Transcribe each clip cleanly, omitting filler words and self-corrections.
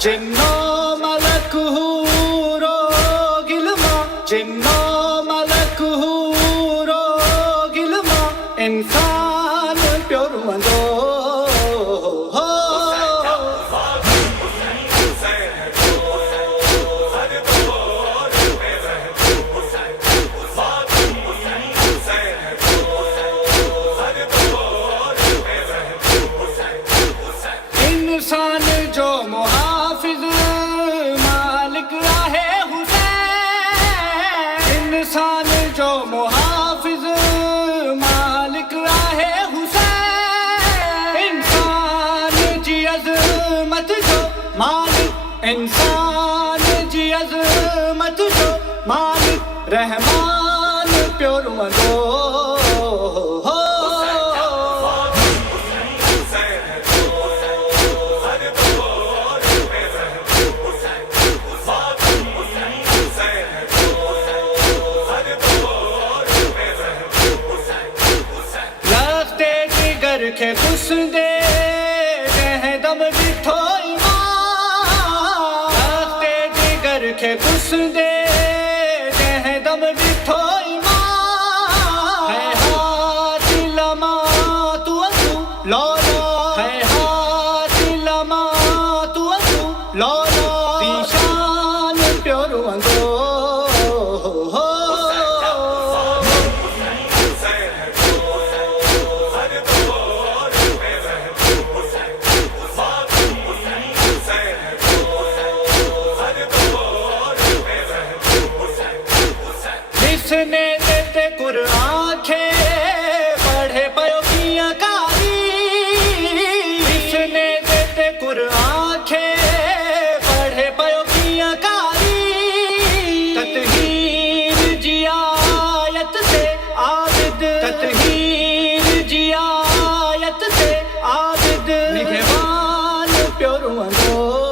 جنو ملک ہورو گلما جنو ملک ہورو گلما انسان پیور مندو انسان جو محافظ مالک راہ حسین انسان جو محافظ مالک راہ حسین انسان جی عظمت جو مالک انسان جی عظمت جو مالک رحمان پیور مندو کے کس دے دہ دم بٹھو ایمان راستے دیگر کے کس دے دہ دم بٹھو ایمان ہے ہاتھ لما تو اسو لولا ہے ہاتھ لما تو اسو لولا دیشان پیور مندو جس نے دیتے قرآن کے پڑھے پیوکیاں کاری جس نے دیتے قرآن کے پڑھے پیوکیاں کاری تطہیر جی آیت سے عابد تطہیر جی آیت سے عابد نگہبان پیور مندو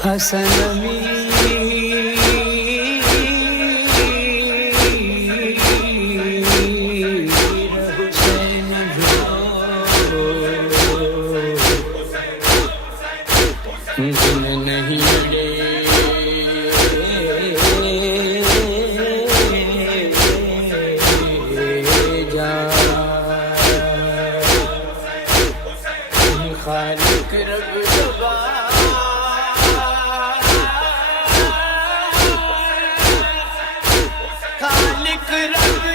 حسن دن نہیں لے جا خالق رب خالق رب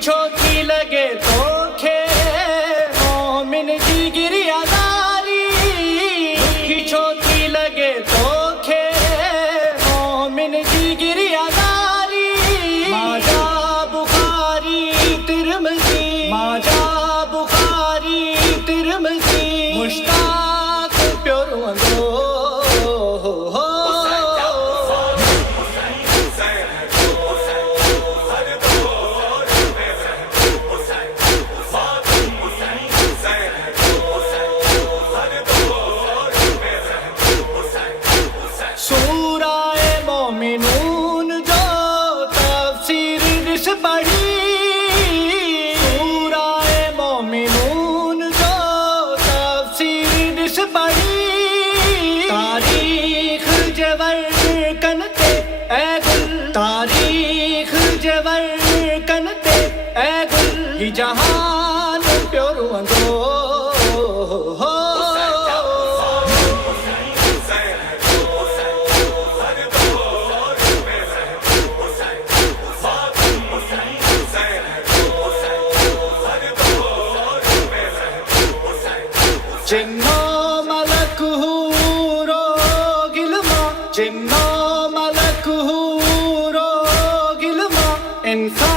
چھوٹی لگے تو کھے مومن کی گریہ داری چھوٹی لگے تو کھے مومن کی گریہ داری ماجا بخاری ترمذی ماجا بخاری ترمذی مشتاق پیور مندو تاریخ جور کنتے اے گل ہی جہان پیور مندو انسان